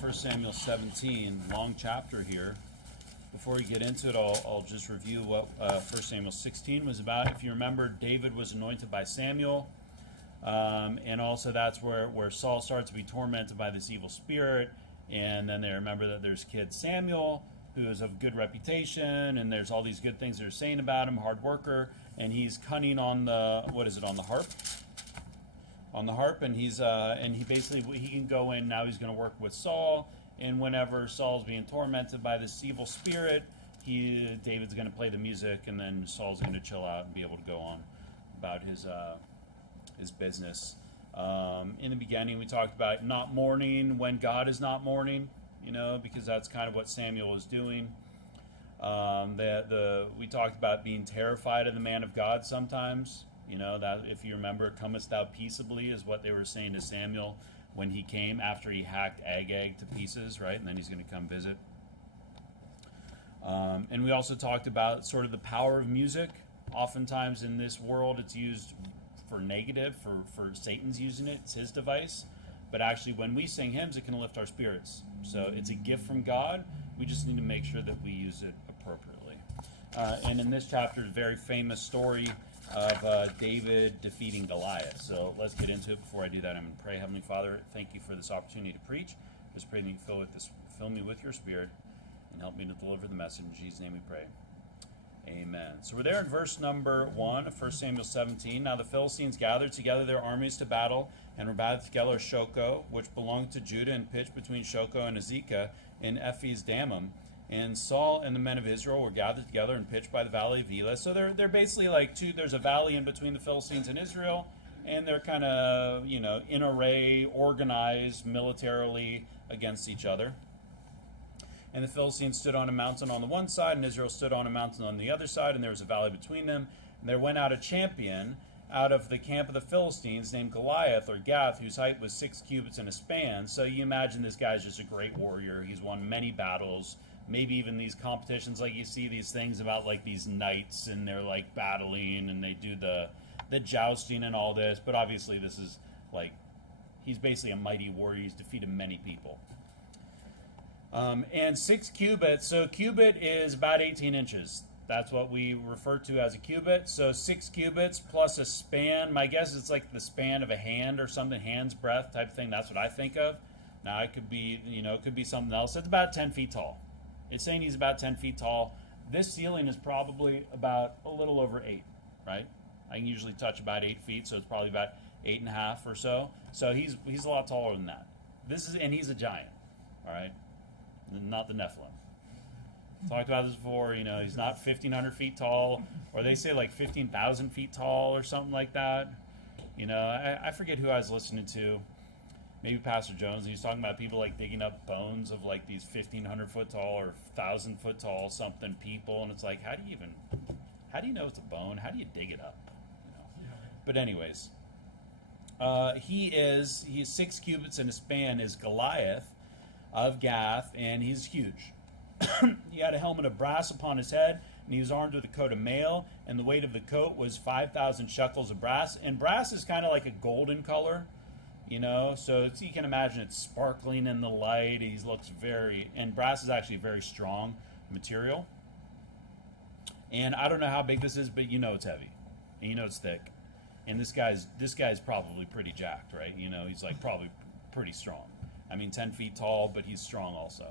1 Samuel 17, long chapter here. Before we get into it, I'll just review what 1 Samuel 16 was about. If you remember, David was anointed by Samuel, and also that's where Saul starts to be tormented by this evil spirit, and then they remember that there's kid Samuel, who is of good reputation, and there's all these good things they're saying about him, hard worker, and he's cunning on the, on the harp? On the harp, and he basically, he can go in, now he's going to work with Saul, and whenever Saul's being tormented by this evil spirit, David's going to play the music, and then Saul's going to chill out and be able to go on about his business. In the beginning, we talked about not mourning when God is not mourning, because that's kind of what Samuel is doing. We talked about being terrified of the man of God sometimes. That if you remember, comest thou peaceably is what they were saying to Samuel when he came after he hacked Agag to pieces, right? And then he's going to come visit. And we also talked about sort of the power of music. Oftentimes in this world, it's used for negative, for Satan's using it. It's his device. But actually, when we sing hymns, it can lift our spirits. So it's a gift from God. We just need to make sure that we use it appropriately. And in this chapter, a very famous story of David defeating Goliath. So let's get into it. Before I do that, I'm going to pray. Heavenly Father, thank you for this opportunity to preach. Just pray that you fill me with your spirit and help me to deliver the message. In Jesus' name we pray. Amen. So we're there in verse number 1 of 1 Samuel 17. Now the Philistines gathered together their armies to battle and were battled together at Shoco, which belonged to Judah, and pitched between Shoco and Azekah in Ephes Dammim. And Saul and the men of Israel were gathered together and pitched by the valley of Elah. So they're basically like there's a valley in between the Philistines and Israel, and they're kind of, in array, organized militarily against each other. And the Philistines stood on a mountain on the one side, and Israel stood on a mountain on the other side, and there was a valley between them. And there went out a champion out of the camp of the Philistines named Goliath, or Gath, whose height was 6 cubits and a span. So you imagine this guy's just a great warrior. He's won many battles. Maybe even these competitions, like you see these things about like these knights and they're like battling and they do the jousting and all this. But obviously this is like, he's basically a mighty warrior. He's defeated many people. And 6 cubits, so cubit is about 18 inches. That's what we refer to as a cubit. So 6 cubits plus a span. My guess is it's like the span of a hand or something, hand's breadth type of thing. That's what I think of. Now it could be, it could be something else. It's about 10 feet tall. It's saying he's about 10 feet tall. This ceiling is probably about a little over 8, right? I can usually touch about 8 feet, so it's probably about 8.5 or so. So he's a lot taller than that. And he's a giant, all right? Not the Nephilim. Talked about this before. He's not 1,500 feet tall, or they say like 15,000 feet tall or something like that. I forget who I was listening to. Maybe Pastor Jones, and he's talking about people like digging up bones of like these 1,500 foot tall or 1,000 foot tall something people, and it's like, how do you know it's a bone? How do you dig it up? But anyways, he's 6 cubits in a span is Goliath of Gath, and he's huge. He had a helmet of brass upon his head, and he was armed with a coat of mail, and the weight of the coat was 5,000 shekels of brass, and brass is kind of like a golden color. So you can imagine it's sparkling in the light. He looks and brass is actually a very strong material. And I don't know how big this is, but it's heavy, and it's thick. And this guy's probably pretty jacked, right? He's like probably pretty strong. I mean, 10 feet tall, but he's strong also.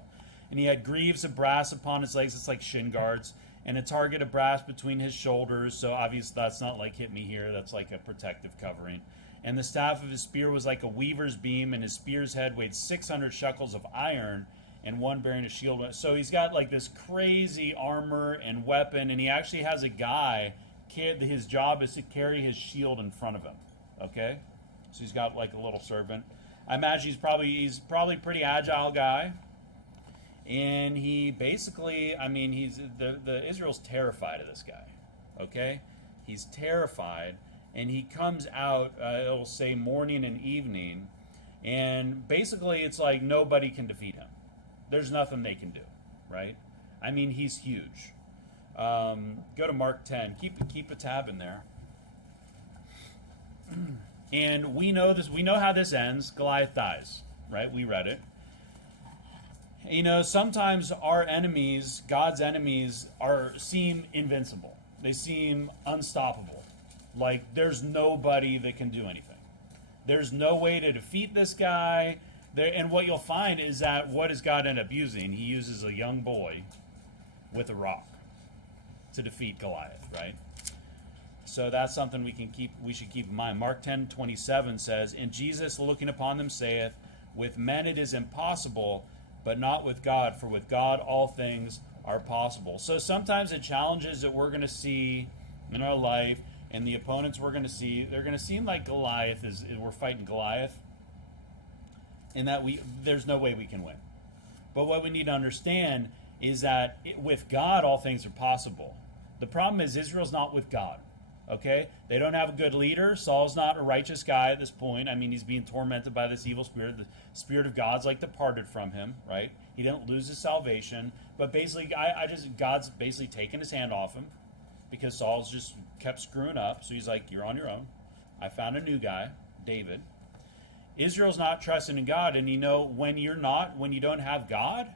And he had greaves of brass upon his legs. It's like shin guards, and a target of brass between his shoulders. So obviously that's not like hit me here. That's like a protective covering. And the staff of his spear was like a weaver's beam, and his spear's head weighed 600 shekels of iron, and one bearing a shield. So he's got like this crazy armor and weapon, and he actually has a guy, his job is to carry his shield in front of him, okay? So he's got like a little servant. I imagine he's probably pretty agile guy, and he basically, the Israel's terrified of this guy, okay? He's terrified. And he comes out, it'll say morning and evening, and basically it's like nobody can defeat him. There's nothing they can do, right? He's huge. Go to Mark 10. Keep a tab in there. And we know this. We know how this ends. Goliath dies, right? We read it. You know, sometimes our enemies, God's enemies, seem invincible. They seem unstoppable. Like there's nobody that can do anything. There's no way to defeat this guy. And what you'll find is that what does God end up using? He uses a young boy with a rock to defeat Goliath, right? So that's something we should keep in mind. Mark 10:27 says, "And Jesus, looking upon them, saith, With men it is impossible, but not with God, for with God all things are possible." So sometimes the challenges that we're going to see in our life and the opponents we're going to see, they're going to seem like Goliath we're fighting Goliath, and that there's no way we can win. But what we need to understand is that with God all things are possible. The problem is Israel's not with God. Okay? They don't have a good leader. Saul's not a righteous guy at this point. I mean, he's being tormented by this evil spirit. The Spirit of God's like departed from him, right? He didn't lose his salvation. But basically, God's basically taken his hand off him because Saul's just kept screwing up. So he's like, you're on your own. I found a new guy, David. Israel's not trusting in God. And you know, when you don't have God,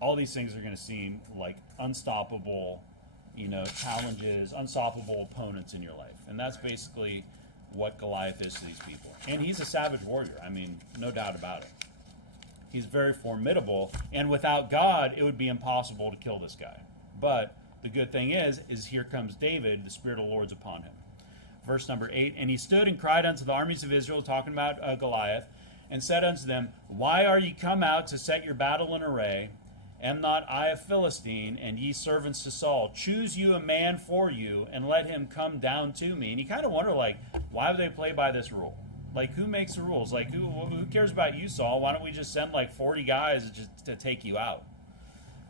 all these things are going to seem like unstoppable, challenges, unstoppable opponents in your life. And that's basically what Goliath is to these people. And he's a savage warrior. I mean, no doubt about it. He's very formidable. And without God, it would be impossible to kill this guy. But the good thing is here comes David, the Spirit of the Lord's upon him. Verse number 8, "And he stood and cried unto the armies of Israel," talking about Goliath, "and said unto them, Why are ye come out to set your battle in array? Am not I a Philistine, and ye servants to Saul? Choose you a man for you, and let him come down to me." And you kind of wonder, why do they play by this rule? Who makes the rules? Who cares about you, Saul? Why don't we just send 40 guys just to take you out?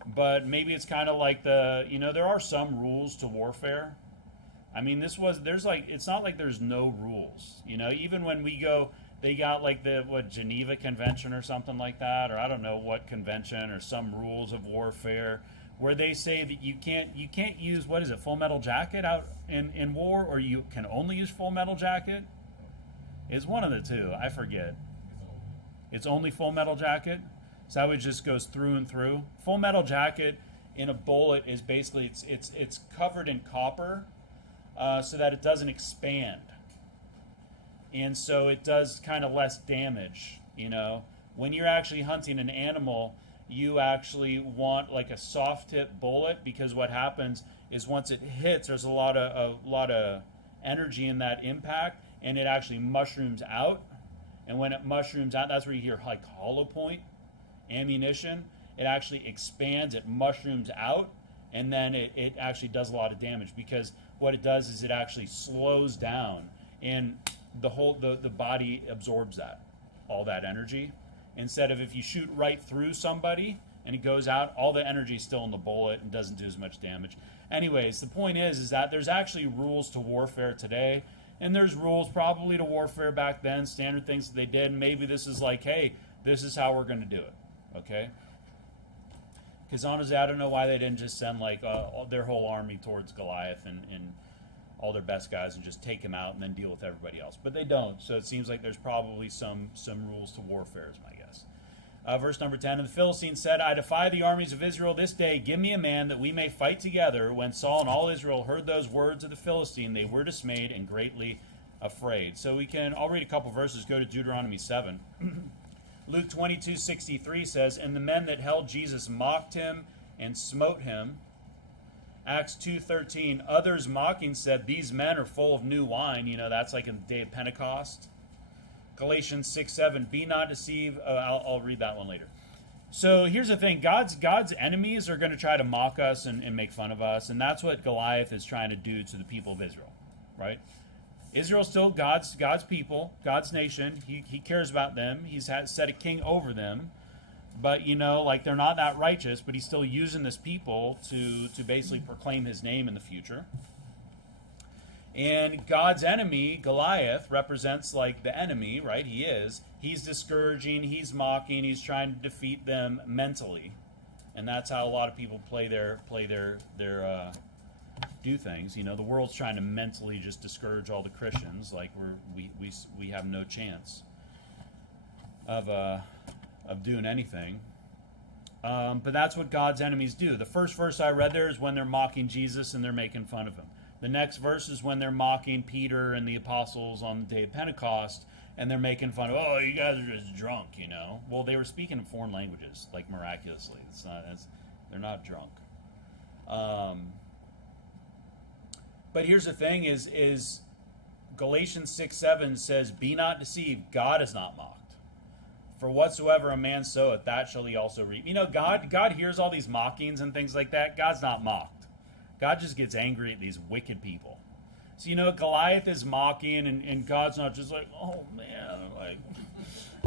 But maybe it's kind of like there are some rules to warfare. I mean, it's not like there's no rules. Even when we go, they got the Geneva Convention or something like that, or I don't know what convention, or some rules of warfare where they say that you can't use, Full Metal Jacket out in war, or you can only use Full Metal Jacket. It's one of the two. I forget. It's only Full Metal Jacket. So how it just goes through and through. Full Metal Jacket in a bullet is basically it's covered in copper, so that it doesn't expand. And so it does kind of less damage, When you're actually hunting an animal, you actually want a soft tip bullet, because what happens is once it hits, there's a lot of energy in that impact, and it actually mushrooms out. And when it mushrooms out, that's where you hear hollow point ammunition. It actually expands, it mushrooms out, and then it actually does a lot of damage, because what it does is it actually slows down, and the body absorbs all that energy. Instead of if you shoot right through somebody and it goes out, all the energy is still in the bullet and doesn't do as much damage. Anyways, the point is that there's actually rules to warfare today, and there's rules probably to warfare back then, standard things that they did. And maybe this is hey, this is how we're going to do it, okay? Because honestly, I don't know why they didn't just send their whole army towards Goliath and all their best guys and just take him out and then deal with everybody else. But they don't. So it seems like there's probably some rules to warfare, is my guess. Verse number 10, "And the Philistines said, I defy the armies of Israel this day. Give me a man that we may fight together. When Saul and all Israel heard those words of the Philistine, they were dismayed and greatly afraid." So I'll read a couple verses. Go to Deuteronomy 7. Luke 22:63 says, "And the men that held Jesus mocked him and smote him." Acts 2:13, "Others mocking said, These men are full of new wine." That's in the day of Pentecost. Galatians 6:7, "Be not deceived." I'll read that one later. So here's the thing. God's enemies are going to try to mock us and make fun of us. And that's what Goliath is trying to do to the people of Israel, right? Israel's still God's people, God's nation. He cares about them. He's set a king over them. But, they're not that righteous, but he's still using this people to basically proclaim his name in the future. And God's enemy, Goliath, represents the enemy, right? He's discouraging, he's mocking, he's trying to defeat them mentally. And that's how a lot of people do things. The world's trying to mentally just discourage all the Christians, we have no chance of doing anything. But that's what God's enemies do. The first verse I read there is when they're mocking Jesus and they're making fun of him. The next verse is when they're mocking Peter and the apostles on the day of Pentecost, and they're making fun of, oh, you guys are just drunk, you know. Well, they were speaking in foreign languages, like miraculously. They're not drunk. But here's the thing: is Galatians 6:7 says, "Be not deceived; God is not mocked. For whatsoever a man soweth, that shall he also reap." You know, God hears all these mockings and things like that. God's not mocked. God just gets angry at these wicked people. So, you know, Goliath is mocking, and God's not just like, oh man, like,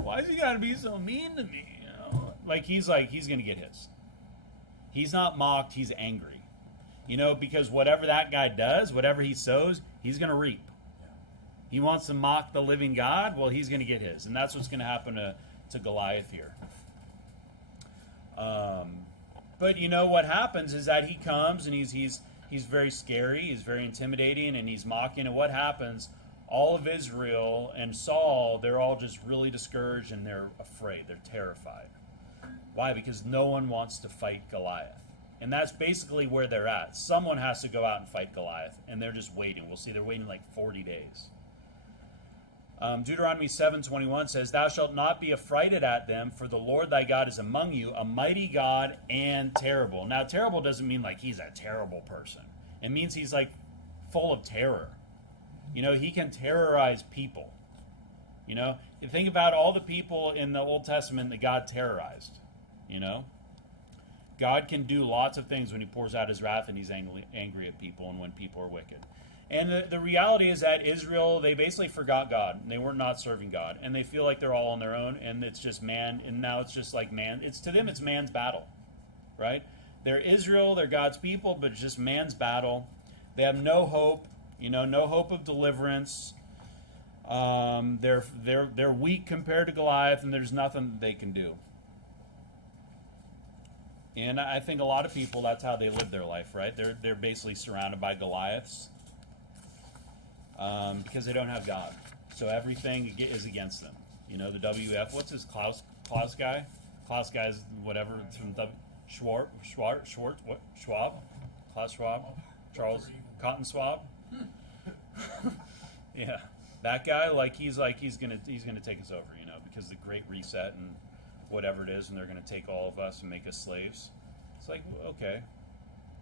why's he got to be so mean to me? You know, he's going to get his. He's not mocked. He's angry. You know, because whatever that guy does, whatever he sows, he's going to reap. He wants to mock the living God. Well, he's going to get his, and that's what's going to happen to Goliath here. But you know what happens is that he comes and he's very scary, he's very intimidating, and he's mocking. And what happens? All of Israel and Saul, they're all just really discouraged and they're afraid. They're terrified. Why? Because no one wants to fight Goliath. And that's basically where they're at. Someone has to go out and fight Goliath, and they're just waiting. We'll see, they're waiting like 40 days. Deuteronomy 7:21 says, "Thou shalt not be affrighted at them, for the Lord thy God is among you, a mighty God and terrible." Now, terrible doesn't mean like he's a terrible person. It means he's like full of terror. You know, he can terrorize people. You know, you think about all the people in the Old Testament that God terrorized. You know, God can do lots of things when he pours out his wrath and he's angry at people and when people are wicked. And the reality is that Israel, they basically forgot God. They were not serving God. And they feel like they're all on their own, and it's just man. And now it's just like man. To them, it's man's battle, right? They're Israel, they're God's people, but it's just man's battle. They have no hope, you know, no hope of deliverance. They're weak compared to Goliath, and there's nothing that they can do. And I think a lot of people, that's how they live their life, right? They're basically surrounded by Goliaths. Because they don't have God. So everything is against them. You know, the WF, what's his Klaus guy? Klaus guy's whatever, it's from Schwartz, what? Schwab? Klaus Schwab? Charles Cotton Swab? Yeah. That guy, he's gonna take us over, you know, because the Great Reset and whatever it is, and they're gonna take all of us and make us slaves. It's like, okay.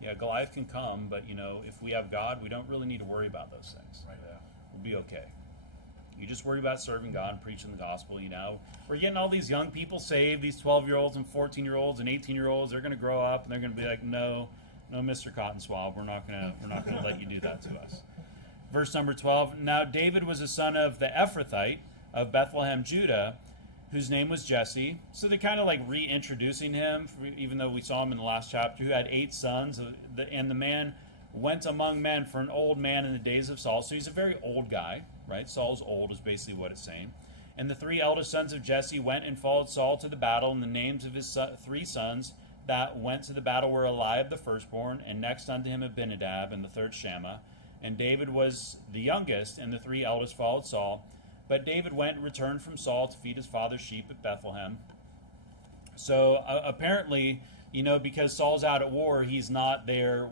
Yeah, Goliath can come, but, you know, if we have God, we don't really need to worry about those things. Right. Yeah. We'll be okay. You just worry about serving God and preaching the gospel, you know. We're getting all these young people saved, these 12-year-olds and 14-year-olds and 18-year-olds. They're going to grow up, and they're going to be like, no, Mr. Cotton Swab, we're not going to let you do that to us. Verse number 12, "Now David was a son of the Ephrathite of Bethlehem, Judah, whose name was Jesse." So they're kind of like reintroducing him, even though we saw him in the last chapter, who had 8 sons. And the man went among men for an old man in the days of Saul. So he's a very old guy, right? Saul's old is basically what it's saying. "And the 3 eldest sons of Jesse went and followed Saul to the battle. And the names of his 3 sons that went to the battle were Eliab the firstborn, and next unto him Abinadab, and the third Shammah. And David was the youngest, and the 3 eldest followed Saul. But David went and returned from Saul to feed his father's sheep at Bethlehem." So apparently, you know, because Saul's out at war, he's not there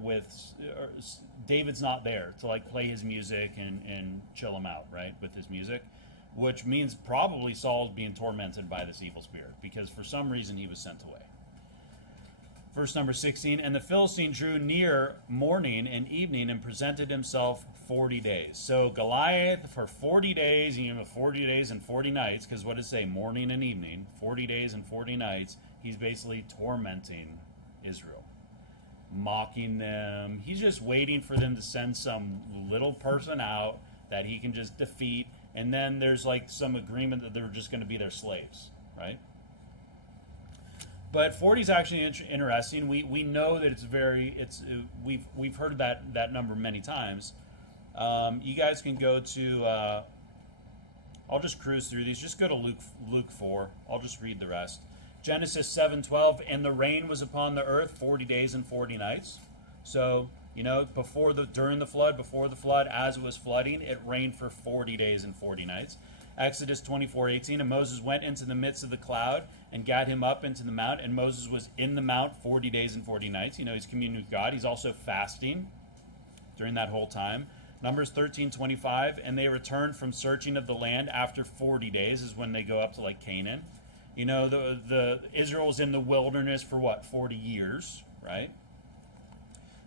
David's not there to play his music and chill him out, right, with his music, which means probably Saul's being tormented by this evil spirit because for some reason he was sent away. Verse number 16, "And the Philistine drew near morning and evening and presented himself 40 days. So Goliath for 40 days, 40 days and 40 nights, because what does it say? Morning and evening, 40 days and 40 nights, he's basically tormenting Israel, mocking them. He's just waiting for them to send some little person out that he can just defeat, and then there's some agreement that they're just going to be their slaves, right? But 40 is actually interesting. We know that we've heard that number many times. You guys can go to, I'll just cruise through these. Just go to Luke 4. I'll just read the rest. Genesis 7:12, "And the rain was upon the earth 40 days and 40 nights. So, you know, during the flood, before the flood, as it was flooding, it rained for 40 days and 40 nights. Exodus 24:18, and Moses went into the midst of the cloud and got him up into the mount, and Moses was in the mount 40 days and 40 nights. He's communing with God. He's also fasting during that whole time. Numbers 13:25, and they returned from searching of the land after 40 days is when they go up to like Canaan. The Israel was in the wilderness for what, 40 years, right?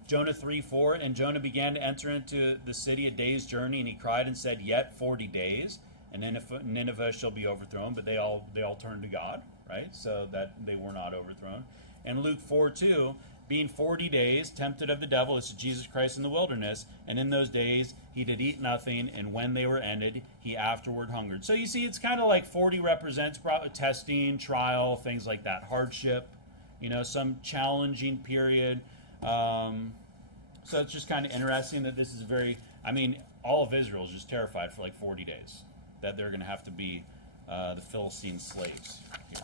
Jonah 3:4, and Jonah began to enter into the city a day's journey, and he cried and said, yet 40 days, and Nineveh shall be overthrown. But they all turned to God, right? So that they were not overthrown. And Luke 4:2, being 40 days tempted of the devil, this is Jesus Christ in the wilderness, and in those days he did eat nothing, and when they were ended, he afterward hungered. So you see, it's kind of like 40 represents testing, trial, things like that, hardship, some challenging period. So it's just kind of interesting that this is all of Israel is just terrified for like 40 days that they're going to have to be the Philistine slaves here.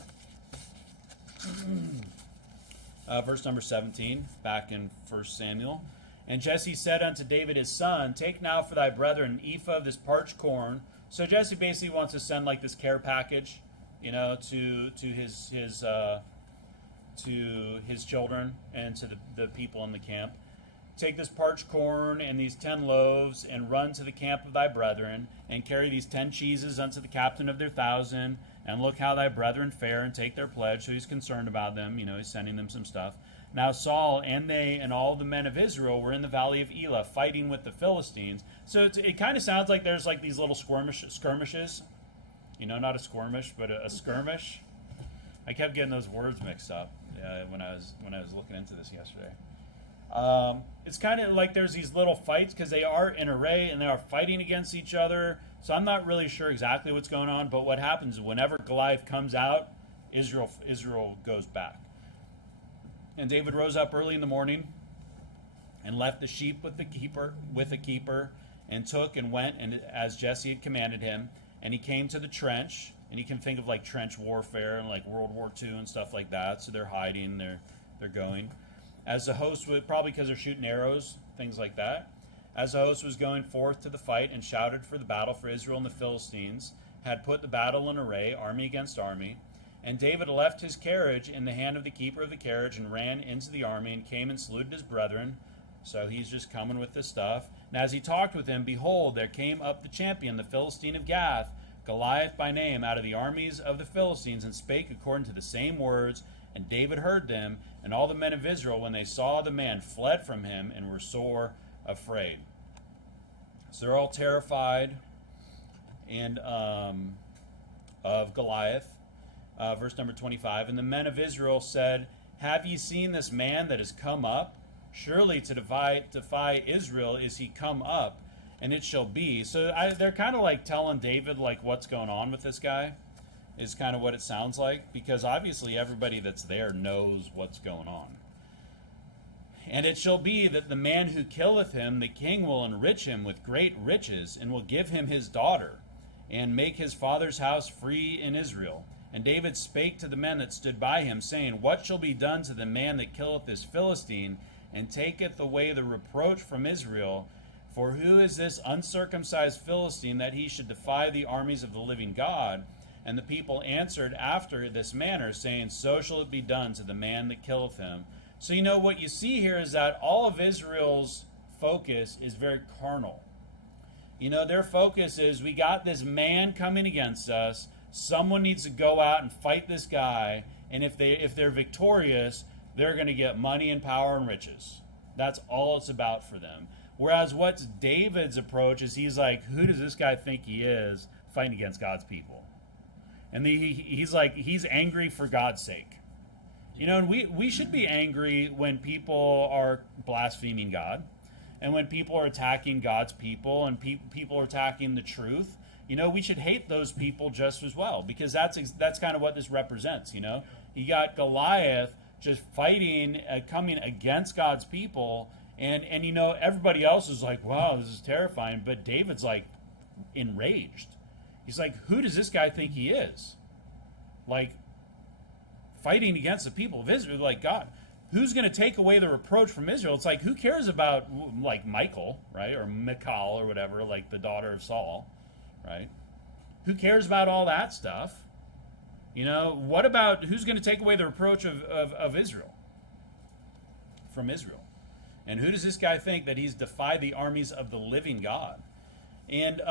Verse number 17, back in 1 Samuel. And Jesse said unto David his son, take now for thy brethren an ephah of this parched corn. So Jesse basically wants to send like this care package, to his children and to the people in the camp. Take this parched corn and these 10 loaves, and run to the camp of thy brethren, and carry these 10 cheeses unto the captain of their 1,000, and look how thy brethren fare, and take their pledge. So he's concerned about them, he's sending them some stuff. Now Saul and they and all the men of Israel were in the valley of Elah, fighting with the Philistines. So it kind of sounds like there's like these little skirmishes, not a skirmish, but a skirmish. I kept getting those words mixed up when I was looking into this yesterday. It's kind of like there's these little fights because they are in array and they are fighting against each other. So I'm not really sure exactly what's going on, but what happens is whenever Goliath comes out, Israel goes back. And David rose up early in the morning and left the sheep with a keeper, and took and went and as Jesse had commanded him, and he came to the trench, and you can think of like trench warfare and like World War II and stuff like that. So they're hiding, they're going. As the host would, probably because they're shooting arrows, things like that. As the host was going forth to the fight and shouted for the battle, for Israel and the Philistines had put the battle in array, army against army. And David left his carriage in the hand of the keeper of the carriage and ran into the army and came and saluted his brethren. So he's just coming with this stuff. And as he talked with him, behold, there came up the champion, the Philistine of Gath, Goliath by name, out of the armies of the Philistines, and spake according to the same words. And David heard them, and all the men of Israel, when they saw the man, fled from him and were sore afraid. So they're all terrified and of Goliath. Verse number 25, and the men of Israel said, have ye seen this man that is come up? Surely to defy Israel is he come up, and it shall be. So they're kind of like telling David like what's going on with this guy. Is kind of what it sounds like, because obviously everybody that's there knows what's going on. And it shall be that the man who killeth him, the king will enrich him with great riches, and will give him his daughter, and make his father's house free in Israel. And David spake to the men that stood by him, saying, what shall be done to the man that killeth this Philistine, and taketh away the reproach from Israel? For who is this uncircumcised Philistine, that he should defy the armies of the living God? And the people answered after this manner, saying, so shall it be done to the man that killeth him. So what you see here is that all of Israel's focus is very carnal. Their focus is, we got this man coming against us. Someone needs to go out and fight this guy. And if they're victorious, they're going to get money and power and riches. That's all it's about for them. Whereas what's David's approach is he's like, who does this guy think he is fighting against God's people? And he's angry for God's sake. And we should be angry when people are blaspheming God, and when people are attacking God's people, and people are attacking the truth. We should hate those people just as well, because that's kind of what this represents. You got Goliath just fighting, coming against God's people, and everybody else is like, wow, this is terrifying, but David's like enraged. He's like, who does this guy think he is? Like, fighting against the people of Israel, like, God, who's going to take away the reproach from Israel? It's like, who cares about, like, Michal, right? Or Michal or whatever, like the daughter of Saul, right? Who cares about all that stuff? What about who's going to take away the reproach of Israel? From Israel. And who does this guy think that he's defied the armies of the living God? And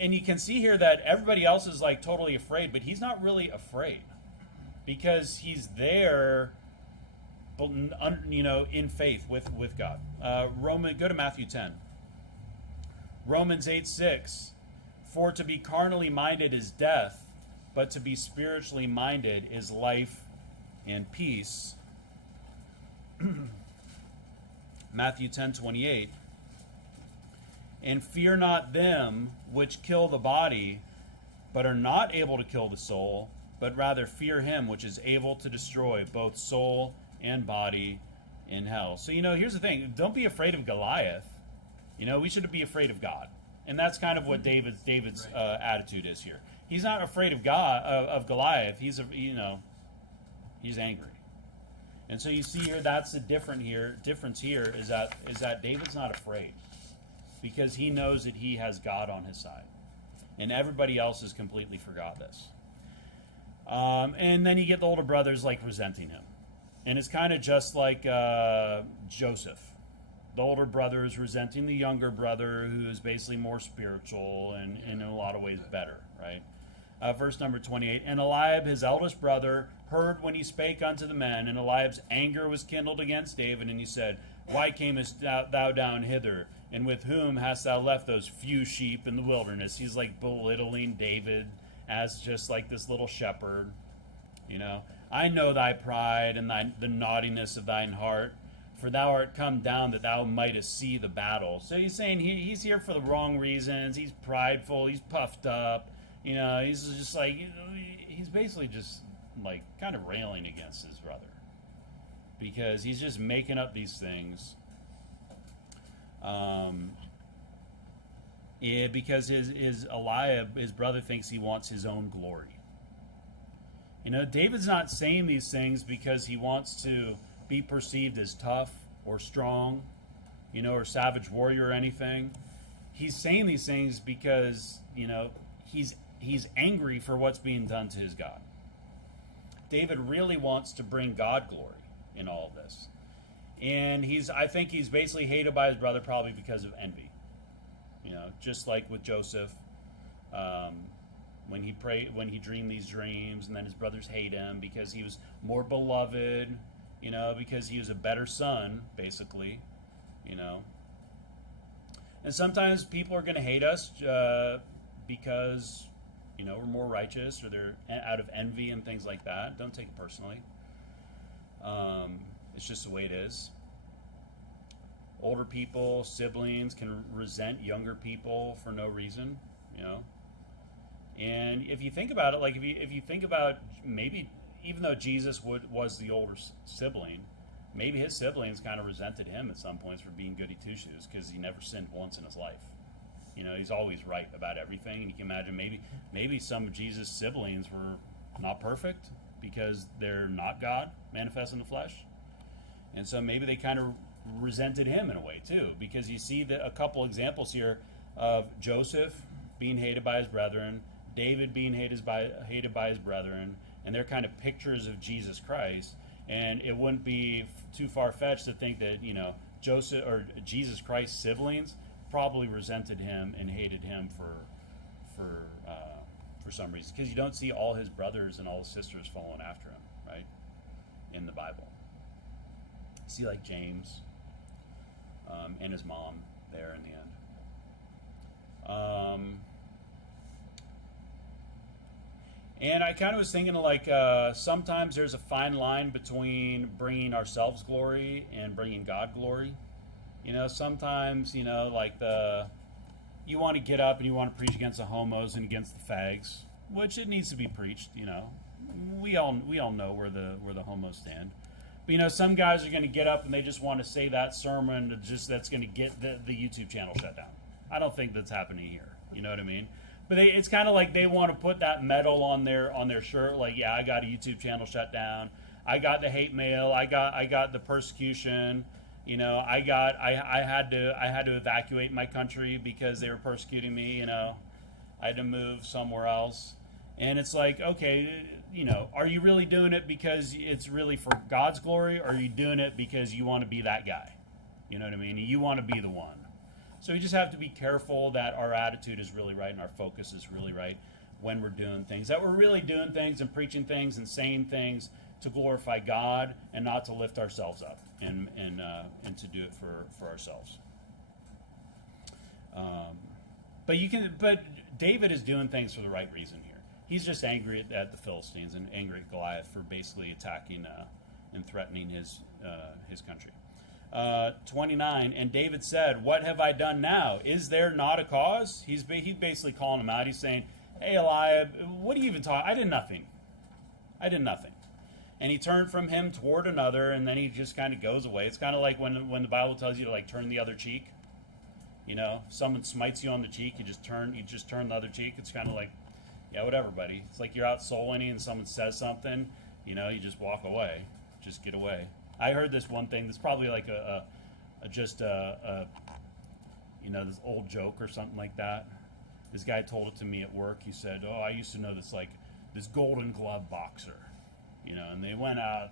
you can see here that everybody else is like totally afraid, but he's not really afraid because he's there, in faith with God. Go to Matthew 10. Romans 8:6. For to be carnally minded is death, but to be spiritually minded is life and peace. Matthew 10:28. And fear not them which kill the body, but are not able to kill the soul, but rather fear him which is able to destroy both soul and body in hell. So, here's the thing. Don't be afraid of Goliath. We should be afraid of God. And that's kind of what David's right. Attitude is here. He's not afraid of God, of Goliath. He's angry. And so you see here, that's the difference here is that David's not afraid because he knows that he has God on his side. And everybody else has completely forgot this. And then you get the older brothers like resenting him. And it's kind of just like Joseph. The older brother is resenting the younger brother who is basically more spiritual and in a lot of ways better, right? Verse number 28, and Eliab, his eldest brother, heard when he spake unto the men, and Eliab's anger was kindled against David, and he said, why camest thou down hither? And with whom hast thou left those few sheep in the wilderness? He's like belittling David as just like this little shepherd. I know thy pride and the naughtiness of thine heart, for thou art come down that thou mightest see the battle. So he's saying he's here for the wrong reasons. He's prideful. He's puffed up. He's just like, he's basically just like kind of railing against his brother because he's just making up these things. Because his Eliab, his brother, thinks he wants his own glory. David's not saying these things because he wants to be perceived as tough or strong, or savage warrior or anything. He's saying these things because, he's angry for what's being done to his God. David really wants to bring God glory in all of this. And I think he's basically hated by his brother probably because of envy. Just like with Joseph, when he dreamed these dreams, and then his brothers hate him because he was more beloved, because he was a better son, basically, And sometimes people are going to hate us because, we're more righteous, or they're out of envy and things like that. Don't take it personally. It's just the way it is. Older people, siblings can resent younger people for no reason, And if you think about it, like if you think about maybe even though Jesus was the older sibling, maybe his siblings kind of resented him at some points for being goody two-shoes because he never sinned once in his life. He's always right about everything, and you can imagine maybe some of Jesus' siblings were not perfect because they're not God manifest in the flesh, and so maybe they kind of resented him in a way too, because you see a couple examples here of Joseph being hated by his brethren, David being hated by his brethren, and they're kind of pictures of Jesus Christ. And it wouldn't be too far-fetched to think that Joseph or Jesus Christ's siblings probably resented him and hated him for some reason, because you don't see all his brothers and all his sisters following after him, right, in the Bible. You see like James and his mom there in the end. And I kind of was thinking like sometimes there's a fine line between bringing ourselves glory and bringing God glory. Sometimes, like you want to get up and you want to preach against the homos and against the fags, which it needs to be preached, We all know where the homos stand. But, some guys are going to get up and they just want to say that sermon that's going to get the YouTube channel shut down. I don't think that's happening here. You know what I mean? But it's kind of like they want to put that medal on their shirt, like, yeah, I got a YouTube channel shut down. I got the hate mail. I got the persecution. I had to evacuate my country because they were persecuting me. I had to move somewhere else. And it's like, okay, are you really doing it because it's really for God's glory, or are you doing it because you want to be that guy? You know what I mean? You want to be the one. So we just have to be careful that our attitude is really right and our focus is really right when we're doing things, that we're really doing things and preaching things and saying things to glorify God and not to lift ourselves up and to do it for ourselves. But David is doing things for the right reason here. He's just angry at the Philistines and angry at Goliath for basically attacking and threatening his country. 29, and David said, "What have I done now? Is there not a cause?" He's basically calling him out. He's saying, "Hey, Eliab, what are you even talking? I did nothing. And he turned from him toward another, and then he just kind of goes away. It's kind of like when the Bible tells you to turn the other cheek. Someone smites you on the cheek, you just turn the other cheek. It's kind of like, yeah, whatever, buddy. It's like you're out soul winning and someone says something, you just walk away, just get away. I heard this one thing that's probably like this old joke or something like that. This guy told it to me at work. He said, "Oh, I used to know this Golden Glove boxer, and they went out,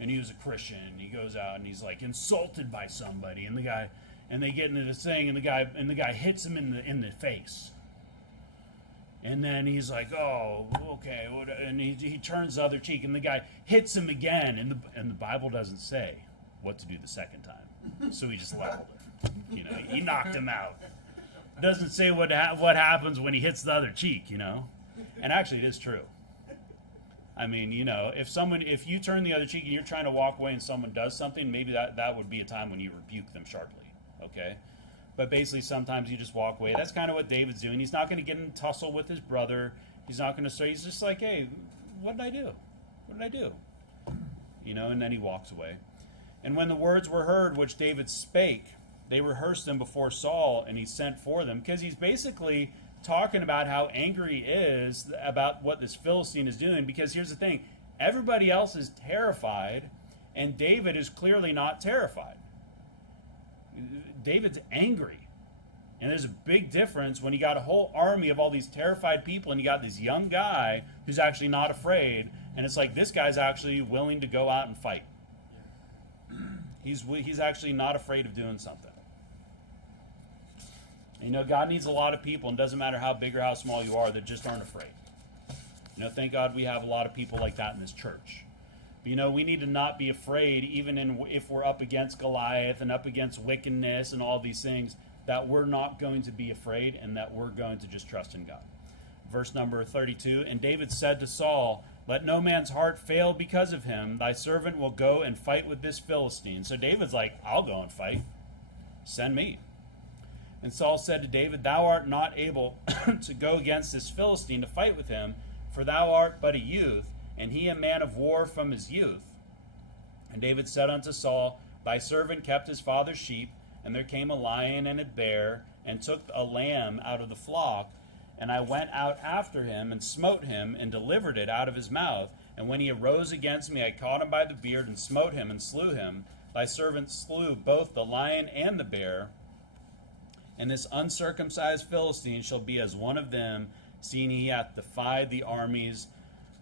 and he was a Christian. He goes out and he's insulted by somebody, and they get into this thing, and the guy hits him in the face." And then he's like, "Oh, okay," and he turns the other cheek, and the guy hits him again, and the Bible doesn't say what to do the second time, so he just leveled him. He knocked him out. It doesn't say what happens when he hits the other cheek, and actually it is true. I mean, if you turn the other cheek and you're trying to walk away and someone does something, maybe that would be a time when you rebuke them sharply, okay? But basically, sometimes you just walk away. That's kind of what David's doing. He's not going to get in a tussle with his brother. He's not going to say, he's just like, "Hey, what did I do? And then he walks away. And when the words were heard which David spake, they rehearsed them before Saul, and he sent for them. Because he's basically talking about how angry he is about what this Philistine is doing. Because here's the thing. Everybody else is terrified, and David is clearly not terrified. David's angry. And there's a big difference when you got a whole army of all these terrified people and you got this young guy who's actually not afraid, and it's like this guy's actually willing to go out and fight. He's actually not afraid of doing something. And God needs a lot of people, and it doesn't matter how big or how small you are, that just aren't afraid. Thank God we have a lot of people like that in this church. But, we need to not be afraid, even if we're up against Goliath and up against wickedness and all these things, that we're not going to be afraid and that we're going to just trust in God. Verse number 32, and David said to Saul, "Let no man's heart fail because of him. Thy servant will go and fight with this Philistine." So David's like, "I'll go and fight. Send me." And Saul said to David, "Thou art not able to go against this Philistine to fight with him, for thou art but a youth, and he a man of war from his youth." And David said unto Saul, "Thy servant kept his father's sheep, and there came a lion and a bear, and took a lamb out of the flock. And I went out after him, and smote him, and delivered it out of his mouth. And when he arose against me, I caught him by the beard, and smote him, and slew him. Thy servant slew both the lion and the bear. And this uncircumcised Philistine shall be as one of them, seeing he hath defied the armies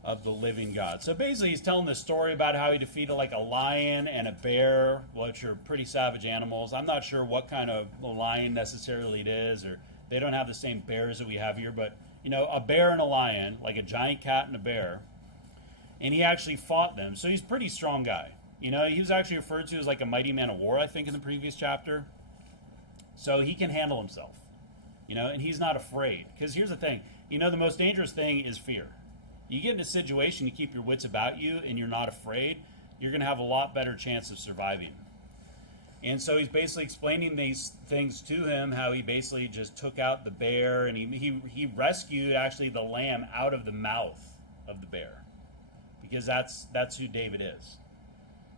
of the living God." So basically he's telling this story about how he defeated a lion and a bear, which are pretty savage animals. I'm not sure what kind of a lion necessarily it is, or they don't have the same bears that we have here, but a bear and a lion, like a giant cat and a bear, and he actually fought them. So he's a pretty strong guy. He was actually referred to as a mighty man of war, I think, in the previous chapter. So he can handle himself, and he's not afraid. Because here's the thing, the most dangerous thing is fear. You get in a situation, you keep your wits about you, and you're not afraid, you're going to have a lot better chance of surviving. And so he's basically explaining these things to him, how he basically just took out the bear, and he rescued actually the lamb out of the mouth of the bear. Because that's who David is.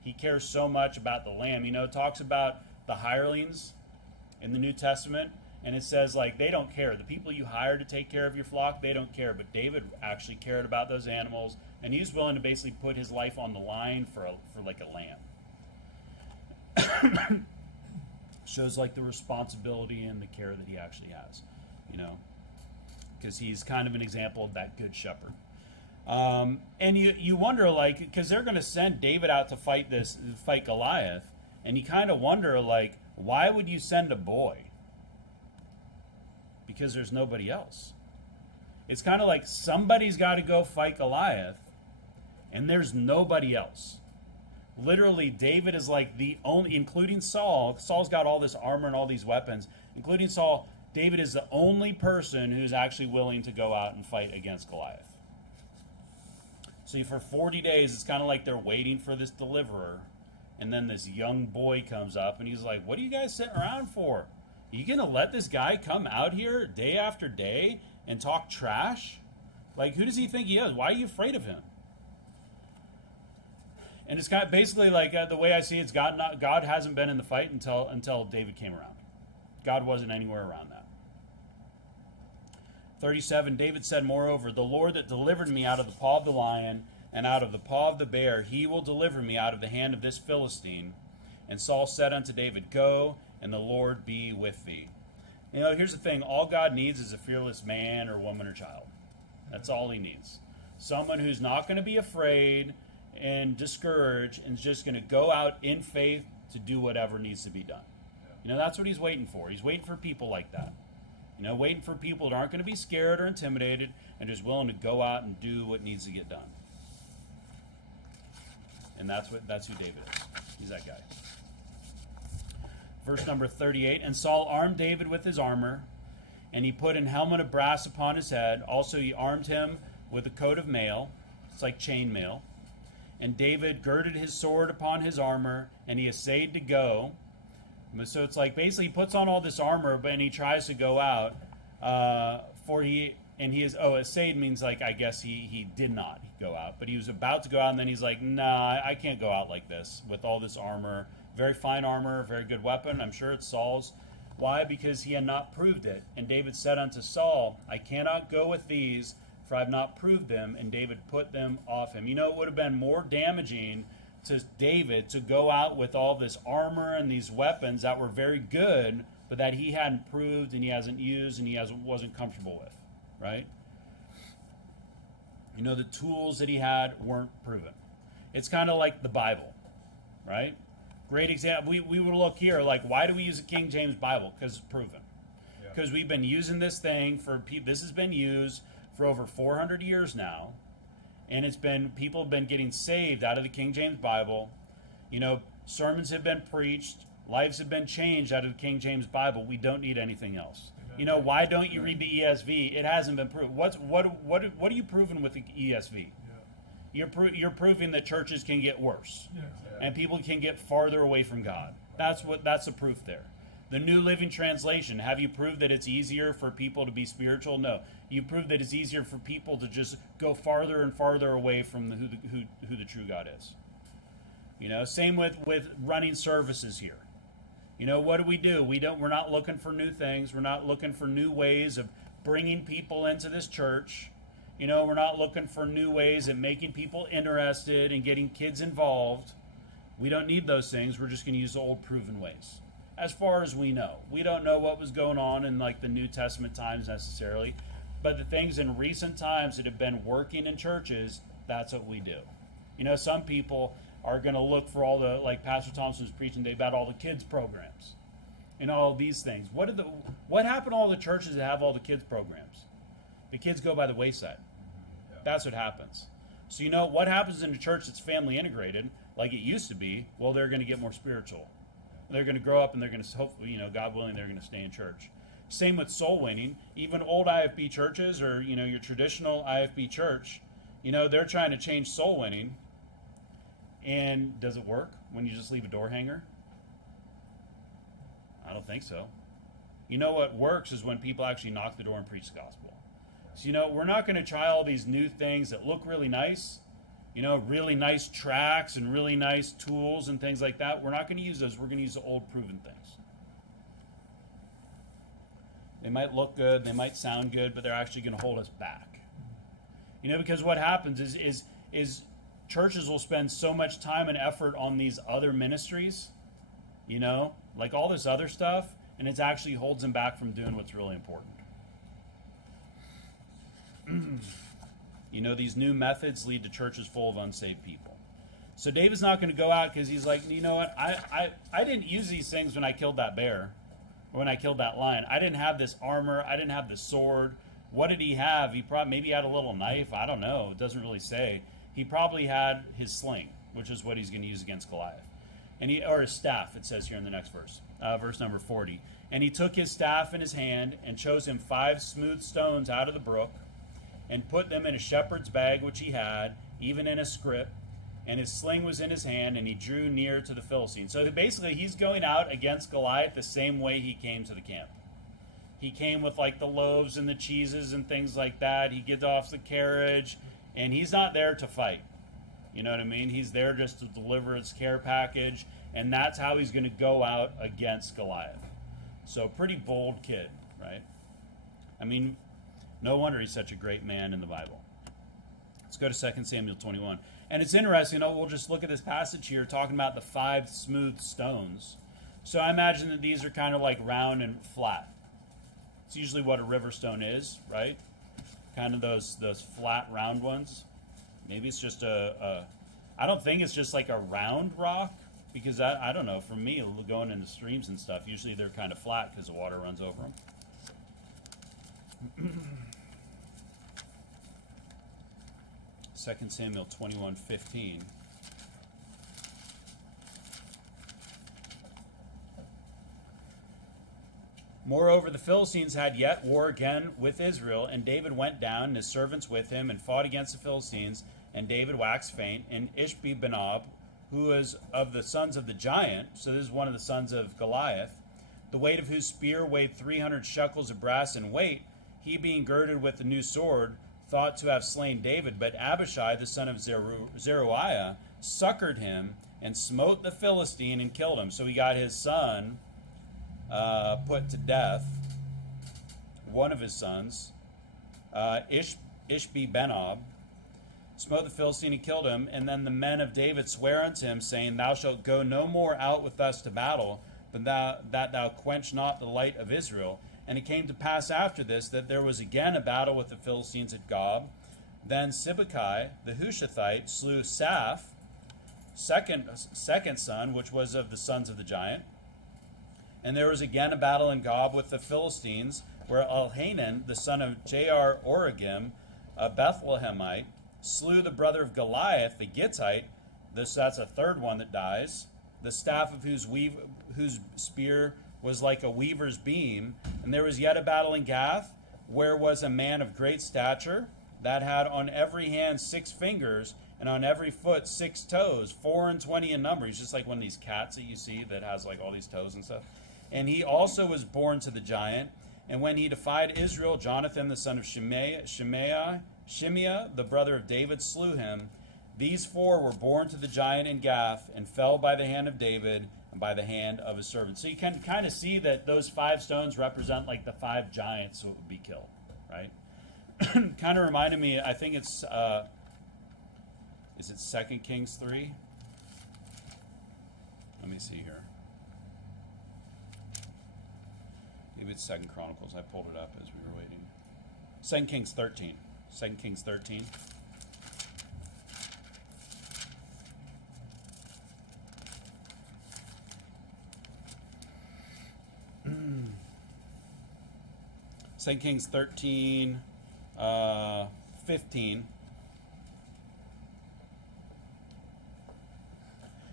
He cares so much about the lamb. It talks about the hirelings in the New Testament, and it says they don't care. The people you hire to take care of your flock, they don't care. But David actually cared about those animals, and he was willing to basically put his life on the line for a lamb. Shows the responsibility and the care that he actually has, because he's kind of an example of that good shepherd. And you wonder, like, because they're going to send David out to fight Goliath, and you kind of wonder, like, why would you send a boy? Because there's nobody else. It's kind of like somebody's got to go fight Goliath, and there's nobody else. Literally, David is like the only, including Saul. Saul's got all this armor and all these weapons. Including Saul, David is the only person who's actually willing to go out and fight against Goliath. So for 40 days, it's kind of like they're waiting for this deliverer. And then this young boy comes up, and he's like, what are you guys sitting around for? Are you going to let this guy come out here day after day and talk trash? Like, who does he think he is? Why are you afraid of him? And it's kind of basically like the way I see it, God hasn't been in the fight until David came around. God wasn't anywhere around that. 37, David said, moreover, the Lord that delivered me out of the paw of the lion and out of the paw of the bear, he will deliver me out of the hand of this Philistine. And Saul said unto David, go, and the Lord be with thee. You know, here's the thing. All God needs is a fearless man or woman or child. That's all he needs. Someone who's not going to be afraid and discouraged and is just going to go out in faith to do whatever needs to be done. You know, that's what he's waiting for. He's waiting for people like that. You know, waiting for people that aren't going to be scared or intimidated and just willing to go out and do what needs to get done. And that's who David is. He's that guy. Verse number 38, and Saul armed David with his armor, and he put an helmet of brass upon his head. Also he armed him with a coat of mail. It's like chain mail. And David girded his sword upon his armor, and he essayed to go. So it's like basically he puts on all this armor, but and he tries to go out. Essayed means like I guess he did not go out, but he was about to go out, and then he's like, nah, I can't go out like this with all this armor. Very fine armor, very good weapon. I'm sure it's Saul's. Why? Because he had not proved it. And David said unto Saul, I cannot go with these, for I have not proved them. And David put them off him. You know, it would have been more damaging to David to go out with all this armor and these weapons that were very good, but that he hadn't proved and he hasn't used and wasn't comfortable with, right? You know, the tools that he had weren't proven. It's kind of like the Bible, right? Great example. We would look here, like, why do we use a King James Bible? Because it's proven. Because we've been using this thing this has been used for over 400 years now. And people have been getting saved out of the King James Bible. You know, sermons have been preached. Lives have been changed out of the King James Bible. We don't need anything else. You know, why don't you read the ESV? It hasn't been proven. What are you proving with the ESV? You're proving that churches can get worse. And people can get farther away from God. That's the proof there. The New Living Translation, have you proved that it's easier for people to be spiritual? No. You proved that it's easier for people to just go farther and farther away from who the true God is. You know, same with running services here. You know, what do? We're not looking for new things. We're not looking for new ways of bringing people into this church. You know, we're not looking for new ways of making people interested and getting kids involved. We don't need those things. We're just going to use the old proven ways. As far as we know. We don't know what was going on in like the New Testament times necessarily, but the things in recent times that have been working in churches, that's what we do. You know, some people are going to look for all the, like Pastor Thompson was preaching today about all the kids programs and all these things. What happened to all the churches that have all the kids programs? The kids go by the wayside. That's what happens. So you know what happens in a church that's family integrated, like it used to be? Well, they're going to get more spiritual. They're going to grow up and they're going to, hopefully, you know, God willing, they're going to stay in church. Same with soul winning. Even old IFB churches or, you know, your traditional IFB church, you know, they're trying to change soul winning. And does it work when you just leave a door hanger? I don't think so. You know what works is when people actually knock the door and preach the gospel. So, you know, we're not going to try all these new things that look really nice. You know, really nice tracks and really nice tools and things like that. We're not going to use those. We're going to use the old proven things. They might look good, they might sound good, but they're actually going to hold us back. You know, because what happens is churches will spend so much time and effort on these other ministries, you know, like all this other stuff, and it actually holds them back from doing what's really important. You know, these new methods lead to churches full of unsaved people. So David's not going to go out because he's like, you know what, I didn't use these things when I killed that bear, or when I killed that lion. I didn't have this armor. I didn't have this sword. What did he have? He probably maybe had a little knife. I don't know. It doesn't really say. He probably had his sling, which is what he's going to use against Goliath. Or his staff, it says here in the next verse, verse number 40. And he took his staff in his hand and chose him 5 smooth stones out of the brook and put them in a shepherd's bag which he had, even in a scrip. And his sling was in his hand, and he drew near to the Philistine. So basically, he's going out against Goliath the same way he came to the camp. He came with like the loaves and the cheeses and things like that. He gets off the carriage, and he's not there to fight. You know what I mean? He's there just to deliver his care package, and that's how he's going to go out against Goliath. So pretty bold kid, right? I mean, no wonder he's such a great man in the Bible. Let's go to 2 Samuel 21. And it's interesting, we'll just look at this passage here talking about the 5 smooth stones. So I imagine that these are kind of like round and flat. It's usually what a river stone is, right? Kind of those flat, round ones. Maybe it's just I don't think it's just like a round rock, because I don't know, for me, going into streams and stuff, usually they're kind of flat because the water runs over them. 2 Samuel 21:15. Moreover, the Philistines had yet war again with Israel, and David went down, and his servants with him, and fought against the Philistines, and David waxed faint, and Ishbi-Benob, who was of the sons of the giant, so this is one of the sons of Goliath, the weight of whose spear weighed 300 shekels of brass in weight, he being girded with the new sword, thought to have slain David, but Abishai, the son of Zeruiah, succored him, and smote the Philistine, and killed him. So he got his son put to death, one of his sons, Ishbi-Benob, smote the Philistine and killed him. And then the men of David swear unto him, saying, Thou shalt go no more out with us to battle, but that thou quench not the light of Israel. And it came to pass after this that there was again a battle with the Philistines at Gob. Then Sibbecai the Hushathite slew Saph, second son, which was of the sons of the giant. And there was again a battle in Gob with the Philistines, where Elhanan, the son of Jair-Oregim, a Bethlehemite, slew the brother of Goliath, the Gittite. That's a third one that dies. The staff of whose spear was like a weaver's beam. And there was yet a battle in Gath, where was a man of great stature, that had on every hand 6 fingers, and on every foot 6 toes, 24 in number. He's just like one of these cats that you see that has like all these toes and stuff. And he also was born to the giant. And when he defied Israel, Jonathan, the son of Shimea, the brother of David, slew him. These 4 were born to the giant in Gath, and fell by the hand of David, and by the hand of his servants. So you can kind of see that those 5 stones represent like the 5 giants that would be killed, right? Kind of reminded me, I think it's, is it 2 Kings 3? Let me see here. Maybe it's 2 Chronicles. I pulled it up as we were waiting. 2 Kings 13. 2 Kings 13. Second Kings 13, 15.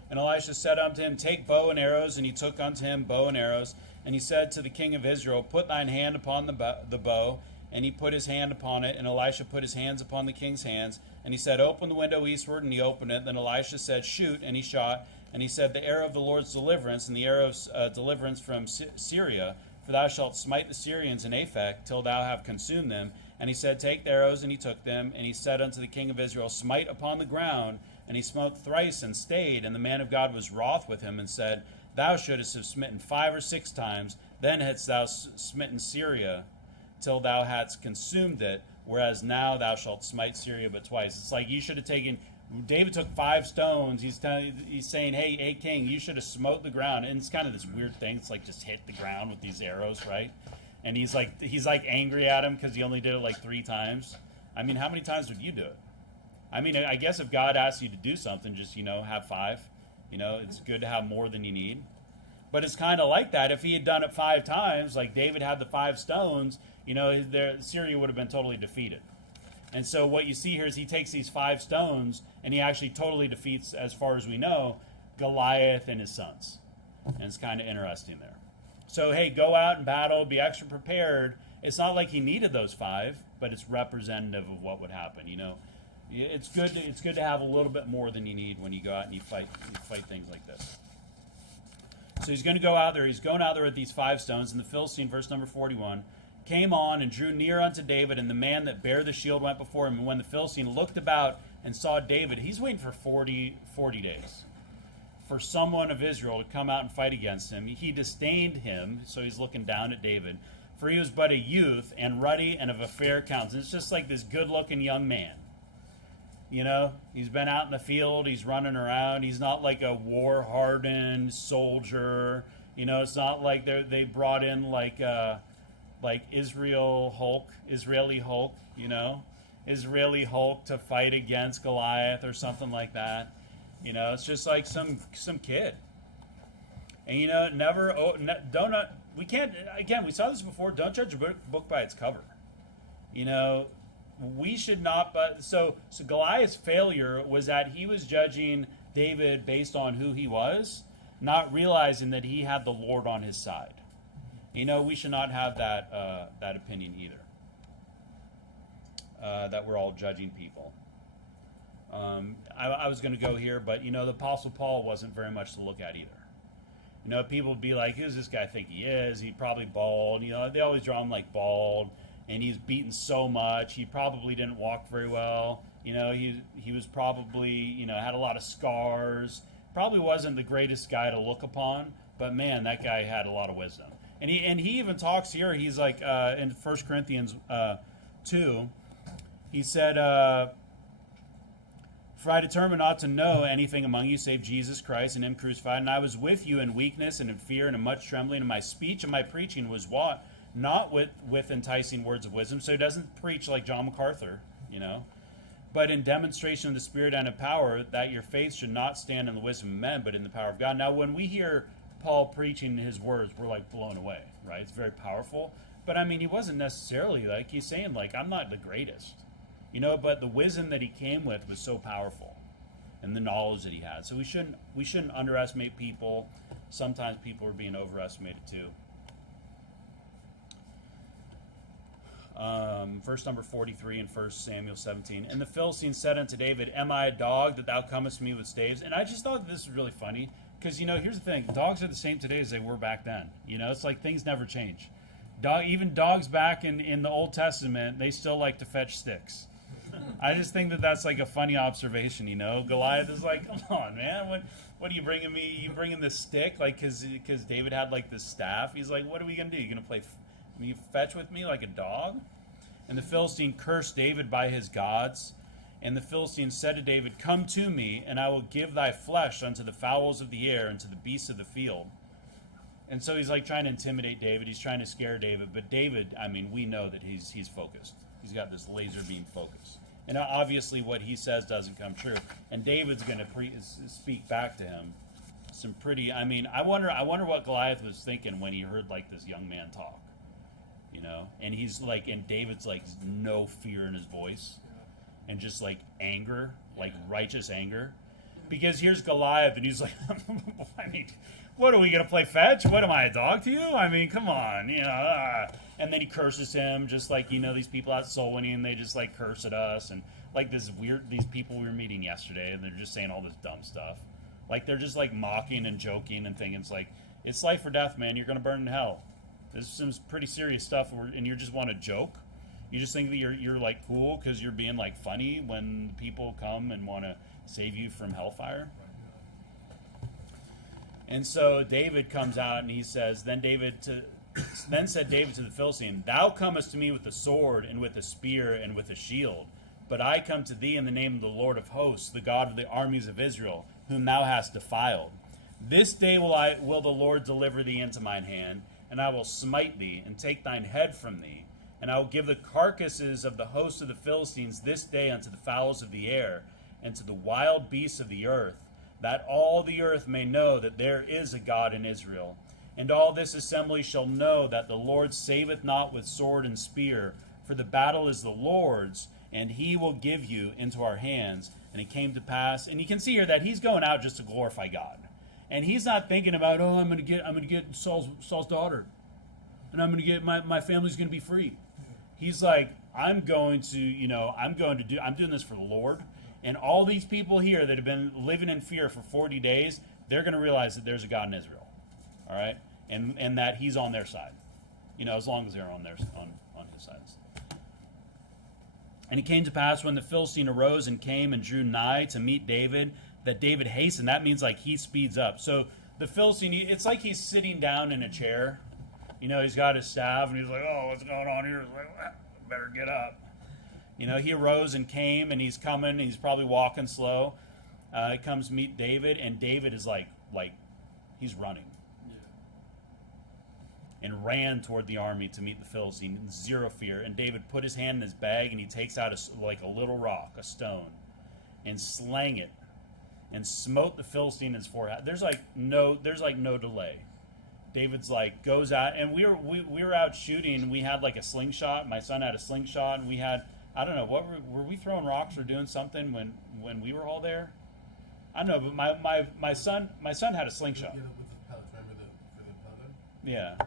And Elisha said unto him, Take bow and arrows. And he took unto him bow and arrows. And he said to the king of Israel, Put thine hand upon the bow. And he put his hand upon it. And Elisha put his hands upon the king's hands. And he said, Open the window eastward. And he opened it. Then Elisha said, Shoot. And he shot. And he said, The arrow of the Lord's deliverance, and the arrow of deliverance from Syria. For thou shalt smite the Syrians in Aphek, till thou have consumed them. And he said, Take the arrows, and he took them. And he said unto the king of Israel, Smite upon the ground. And he smote thrice, and stayed. And the man of God was wroth with him, and said, Thou shouldest have smitten 5 or 6 times. Then hadst thou smitten Syria, till thou hadst consumed it. Whereas now thou shalt smite Syria but twice. It's like you should have taken... David took 5 stones. He's saying, hey, king, you should have smote the ground. And it's kind of this weird thing. It's like just hit the ground with these arrows, right? And he's like angry at him because he only did it like 3 times. I mean, how many times would you do it? I mean, I guess if God asks you to do something, just, have 5. It's good to have more than you need. But it's kind of like that. If he had done it 5 times, like David had the 5 stones, Syria would have been totally defeated. And so what you see here is he takes these 5 stones and he actually totally defeats, as far as we know, Goliath and his sons. And it's kind of interesting there. So, hey, go out and battle, be extra prepared. It's not like he needed those 5, but it's representative of what would happen. It's good to have a little bit more than you need when you go out and you fight things like this. So he's going to go out there. He's going out there with these 5 stones. And the Philistine, verse number 41, came on and drew near unto David, and the man that bare the shield went before him. And when the Philistine looked about and saw David, he's waiting for 40 days for someone of Israel to come out and fight against him. He disdained him, so he's looking down at David, for he was but a youth and ruddy and of a fair countenance. It's just like this good-looking young man. He's been out in the field, he's running around. He's not like a war-hardened soldier. It's not like they brought in like Israeli Hulk, Israeli Hulk to fight against Goliath or something like that. It's just like some kid. And we can't, again, we saw this before, don't judge a book by its cover. We should not, but so Goliath's failure was that he was judging David based on who he was, not realizing that he had the Lord on his side. We should not have that opinion either. That we're all judging people. I was going to go here, but the Apostle Paul wasn't very much to look at either. People would be like, "Who's this guy think he is? He's probably bald." They always draw him like bald. And he's beaten so much. He probably didn't walk very well. He was probably, had a lot of scars. Probably wasn't the greatest guy to look upon. But man, that guy had a lot of wisdom. And he even talks here. He's like in 1 Corinthians 2. He said, "For I determined not to know anything among you save Jesus Christ and him crucified. And I was with you in weakness and in fear and in much trembling. And my speech and my preaching was what? Not with enticing words of wisdom." So he doesn't preach like John MacArthur, but in demonstration of the Spirit and of power, that your faith should not stand in the wisdom of men, but in the power of God. Now, when we hear Paul preaching his words, we're like blown away, right? It's very powerful. But I mean, he wasn't necessarily like, he's saying like, I'm not the greatest, but the wisdom that he came with was so powerful, and the knowledge that he had. So we shouldn't underestimate people. Sometimes people are being overestimated too. Verse number 43 in 1 Samuel 17. "And the Philistines said unto David, Am I a dog that thou comest to me with staves?" And I just thought that this was really funny, because, here's the thing. Dogs are the same today as they were back then. It's like things never change. Even dogs back in the Old Testament, they still like to fetch sticks. I just think that that's like a funny observation, Goliath is like, come on, man, what are you bringing me? You bringing this stick? Like, because David had like this staff. He's like, what are we going to do? You going to play you fetch with me like a dog? "And the Philistine cursed David by his gods. And the Philistine said to David, Come to me, and I will give thy flesh unto the fowls of the air and to the beasts of the field." And so he's like trying to intimidate David. He's trying to scare David. But David, I mean, we know that he's focused. He's got this laser beam focus. And obviously what he says doesn't come true. And David's going to speak back to him. Some pretty, I wonder what Goliath was thinking when he heard like this young man talk. And he's like, and David's like no fear in his voice, and just like anger, like righteous anger, because here's Goliath, and he's like, what are we gonna play fetch? What am I, a dog to you? Come on, And then he curses him, just like these people out soul winning, they just like curse at us, and like these people we were meeting yesterday, and they're just saying all this dumb stuff, like they're just like mocking and joking and thinking it's like it's life or death, man. You're gonna burn in hell. This is some pretty serious stuff, and you just want to joke. You just think that you're like cool because you're being like funny when people come and want to save you from hellfire. And so David comes out and he says, Then said David to the Philistine, Thou comest to me with a sword and with a spear and with a shield, but I come to thee in the name of the Lord of hosts, the God of the armies of Israel, whom thou hast defiled. This day will the Lord deliver thee into mine hand, and I will smite thee, and take thine head from thee. And I will give the carcasses of the host of the Philistines this day unto the fowls of the air, and to the wild beasts of the earth, that all the earth may know that there is a God in Israel. And all this assembly shall know that the Lord saveth not with sword and spear, for the battle is the Lord's, and he will give you into our hands. And it came to pass, and you can see here that he's going out just to glorify God. And he's not thinking about, oh, I'm gonna get Saul's daughter, and I'm gonna get my family's gonna be free. He's like, I'm doing this for the Lord. And all these people here that have been living in fear for 40 days, they're going to realize that there's a God in Israel. All right? And that he's on their side. As long as they're on his side. And it came to pass when the Philistine arose and came and drew nigh to meet David, that David hastened. That means like he speeds up. So the Philistine, it's like he's sitting down in a chair. He's got his staff, and he's like, oh, what's going on here? He's like, better get up. He arose and came, and he's coming, and he's probably walking slow. He comes meet David, and David is like he's running. Yeah. And ran toward the army to meet the Philistine in zero fear. And David put his hand in his bag, and he takes out a little rock, a stone, and slang it, and smote the Philistine in his forehead. There's no delay. David's goes out, and we were out shooting. We had a slingshot. My son had a slingshot, and we had, I don't know, were we throwing rocks or doing something when we were all there? I don't know, but my son had a slingshot. Yeah.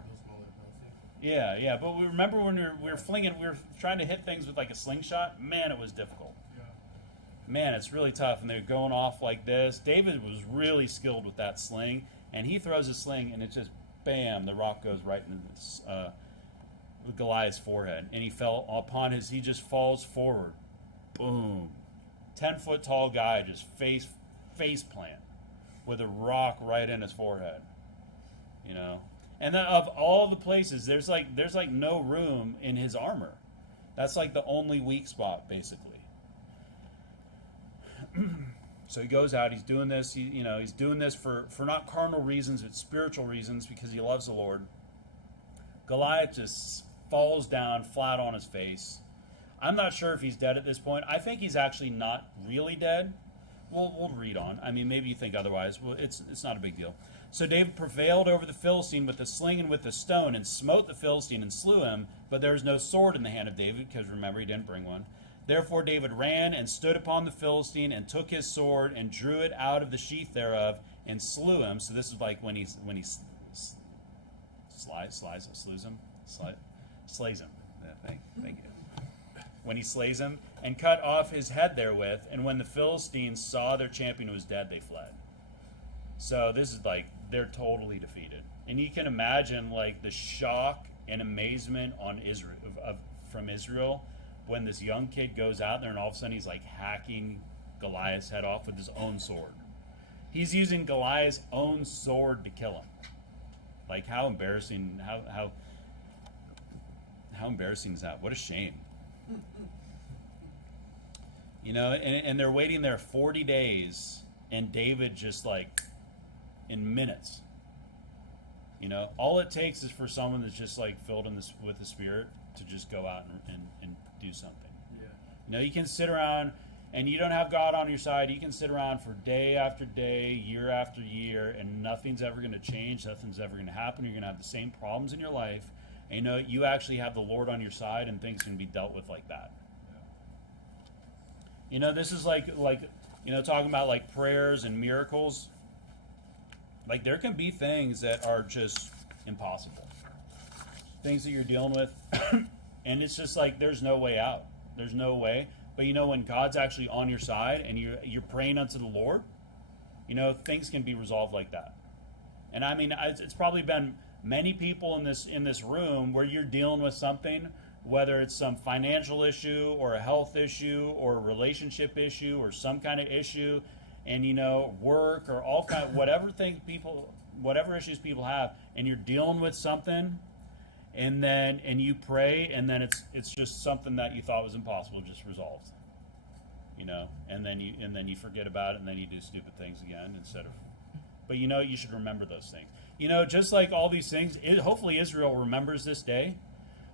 Yeah. But we remember when we were trying to hit things with a slingshot. Man, it was difficult. Yeah. Man, it's really tough, and they're going off like this. David was really skilled with that sling, and he throws a sling, and it just, bam, the rock goes right in Goliath's forehead, and he just falls forward. Boom. 10-foot tall guy just face plant with a rock right in his forehead. And then of all the places, there's no room in his armor. That's the only weak spot, basically. So he goes out, he's doing this, he's doing this for not carnal reasons, but spiritual reasons, because he loves the Lord. Goliath just falls down flat on his face. I'm not sure if he's dead at this point. I think he's actually not really dead. We'll read on. I mean, maybe you think otherwise. Well, it's not a big deal. So David prevailed over the Philistine with the sling and with the stone, and smote the Philistine and slew him, but there was no sword in the hand of David, because remember, he didn't bring one. Therefore David ran and stood upon the Philistine and took his sword and drew it out of the sheath thereof and slew him. So this is when he slays him. Yeah, thank you. When he slays him and cut off his head therewith, and when the Philistines saw their champion was dead, they fled. So this is they're totally defeated, and you can imagine the shock and amazement on Israel from Israel. When this young kid goes out there and all of a sudden he's hacking Goliath's head off with his own sword. He's using Goliath's own sword to kill him. How embarrassing, how embarrassing is that? What a shame. And they're waiting there 40 days, and David just in minutes. All it takes is for someone that's just filled with the Spirit to just go out and do something. Yeah. You can sit around, and you don't have God on your side. You can sit around for day after day, year after year, and nothing's ever going to change. Nothing's ever going to happen. You're going to have the same problems in your life. And you actually have the Lord on your side, and things can be dealt with like that. Yeah. This is talking about prayers and miracles. There can be things that are just impossible. Things that you're dealing with, and it's just there's no way out. There's no way. But when God's actually on your side and you're praying unto the Lord, things can be resolved like that. And I mean, it's probably been many people in this room where you're dealing with something, whether it's some financial issue or a health issue or a relationship issue or some kind of issue, and work or all kind of whatever issues people have, and you're dealing with something. And you pray, and then it's just something that you thought was impossible just resolved, and then you forget about it, and then you do stupid things again but you should remember those things, just all these things. Hopefully Israel remembers this day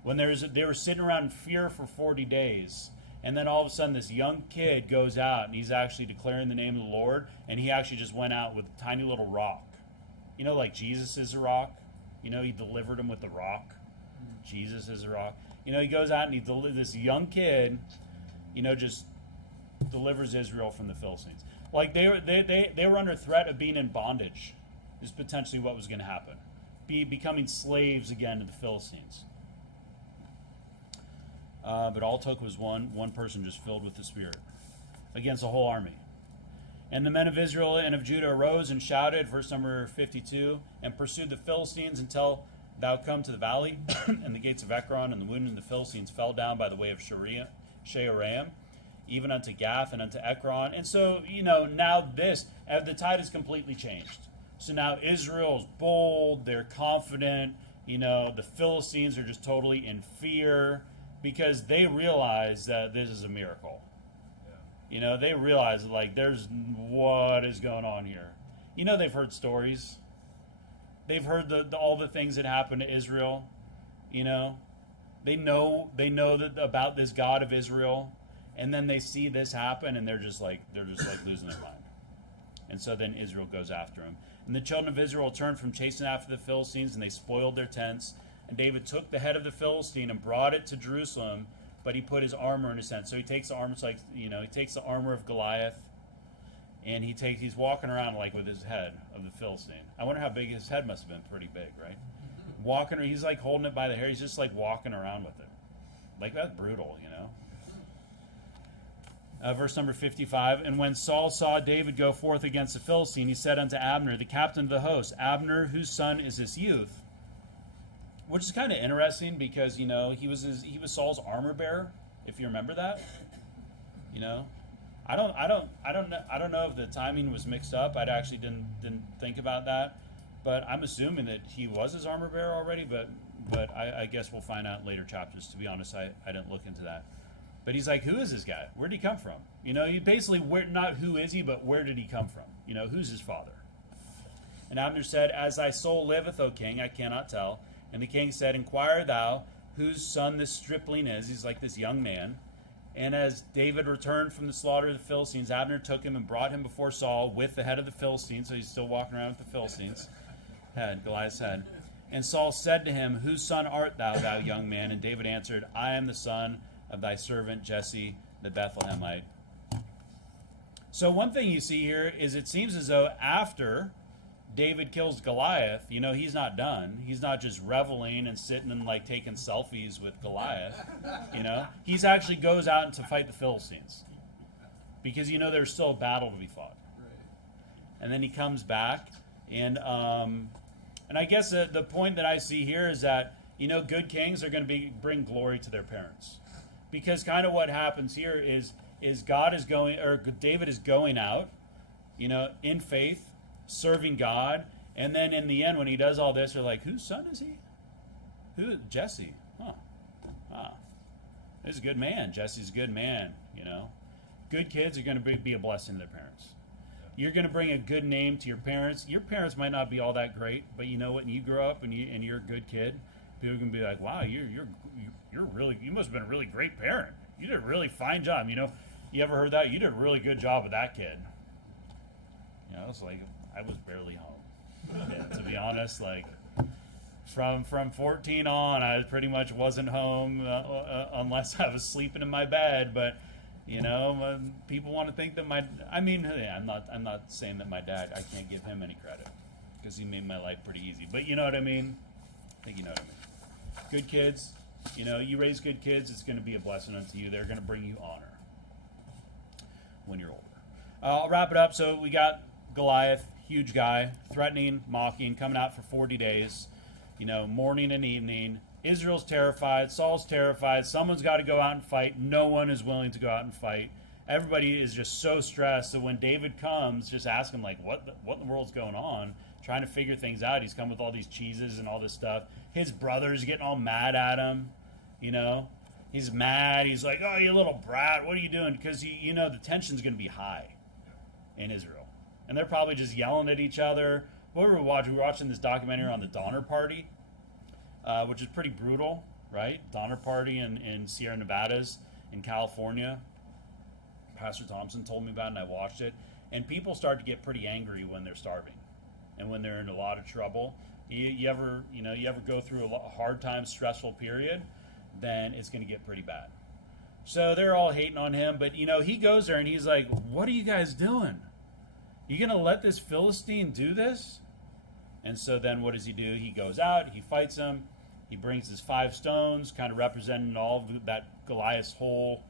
when they were sitting around in fear for 40 days. And then all of a sudden this young kid goes out and he's actually declaring the name of the Lord, and he actually just went out with a tiny little rock. You know, like Jesus is a rock. You know, he delivered him with the rock. Jesus is a rock. You know, he goes out and this young kid, you know, just delivers Israel from the Philistines. Like they were under threat of being in bondage. Is potentially what was going to happen. Becoming slaves again to the Philistines. But all it took was one person just filled with the Spirit against a whole army. And the men of Israel and of Judah arose and shouted, verse number 52, and pursued the Philistines until thou come to the valley, and the gates of Ekron, and the wounded of the Philistines fell down by the way of Shearam, even unto Gath and unto Ekron. And so, you know, now the tide has completely changed. So now Israel's bold, they're confident, you know, the Philistines are just totally in fear because they realize that this is a miracle. You know, they realize, like, what is going on here? You know, they've heard stories. They've heard all the things that happened to Israel. You know, they know about this God of Israel, and then they see this happen, and they're just like losing their mind. And so then Israel goes after him. And the children of Israel turned from chasing after the Philistines, and they spoiled their tents. And David took the head of the Philistine and brought it to Jerusalem, but he put his armor in his tent. So he takes the armor, he takes the armor of Goliath, and he's walking around like with his head of the Philistine. I wonder how big his head must have been. Pretty big, right? He's like holding it by the hair. He's just like walking around with it. Like, that's brutal, you know. Verse number 55, and when Saul saw David go forth against the Philistine, he said unto Abner, the captain of the host, Abner, whose son is this youth? Which is kind of interesting because, you know, he was Saul's armor bearer, if you remember that. You know, I don't know if the timing was mixed up. I actually didn't think about that, but I'm assuming that he was his armor bearer already. But I guess we'll find out in later chapters. To be honest, I didn't look into that. But he's like, who is this guy? Where did he come from? You know, he basically, not who is he, but where did he come from? You know, who's his father? And Abner said, as thy soul liveth, O king, I cannot tell. And the king said, inquire thou whose son this stripling is. He's like this young man. And as David returned from the slaughter of the Philistines, Abner took him and brought him before Saul with the head of the Philistines. So he's still walking around with the Philistines. Goliath's head. And Saul said to him, whose son art thou, thou young man? And David answered, I am the son of thy servant Jesse the Bethlehemite. So one thing you see here is it seems as though after David kills Goliath, you know, he's not done. He's not just reveling and sitting and like taking selfies with Goliath. You know, he's actually goes out to fight the Philistines because, you know, there's still a battle to be fought. And then he comes back, and I guess the point that I see here is that, you know, good kings are going to bring glory to their parents. Because kind of what happens here is David is going out, you know, in faith, serving God, and then in the end, when he does all this, they're like, whose son is he? Jesse? This is a good man. Jesse's a good man, you know. Good kids are going to be a blessing to their parents. You're going to bring a good name to your parents. Your parents might not be all that great, but you know what? When you grow up and you're a good kid, people are going to be like, wow, you must have been a really great parent. You did a really fine job. You know, you ever heard that? You did a really good job with that kid. You know, it's like, I was barely home. And to be honest, like, from 14 on, I pretty much wasn't home unless I was sleeping in my bed. But, you know, people want to think that I'm not saying that my dad, I can't give him any credit because he made my life pretty easy. But you know what I mean? I think you know what I mean. Good kids, you know, you raise good kids, it's going to be a blessing unto you. They're going to bring you honor when you're older. I'll wrap it up. So we got Goliath, huge guy, threatening, mocking, coming out for 40 days, you know, morning and evening. Israel's terrified. Saul's terrified. Someone's got to go out and fight. No one is willing to go out and fight. Everybody is just so stressed. So when David comes, just ask him, like, what in the world's going on? Trying to figure things out. He's come with all these cheeses and all this stuff. His brother's getting all mad at him, you know. He's mad. He's like, oh, you little brat, what are you doing? Because, you know, the tension's going to be high in Israel. And they're probably just yelling at each other. What were we watching? We were watching this documentary on the Donner Party, which is pretty brutal, right? Donner Party in Sierra Nevadas in California. Pastor Thompson told me about it, and I watched it. And people start to get pretty angry when they're starving, and when they're in a lot of trouble. You ever go through a hard time, stressful period, then it's going to get pretty bad. So they're all hating on him, but he goes there and he's like, "What are you guys doing? You going to let this Philistine do this?" And so then what does he do? He goes out, he fights him, he brings his 5 stones, kind of representing all of that Goliath's whole,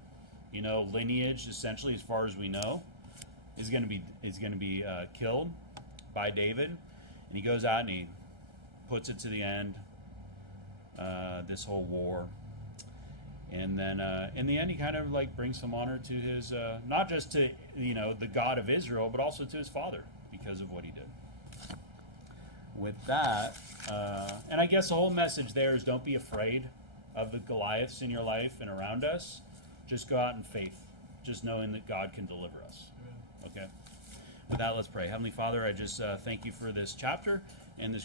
lineage, essentially, as far as we know, is going to be killed by David. And he goes out and he puts it to the end, this whole war. And then in the end, he kind of brings some honor to his, not just to the God of Israel, but also to his father because of what he did. With that, and I guess the whole message there is don't be afraid of the Goliaths in your life and around us. Just go out in faith, just knowing that God can deliver us. Okay. With that, let's pray. Heavenly Father, I just thank you for this chapter and this great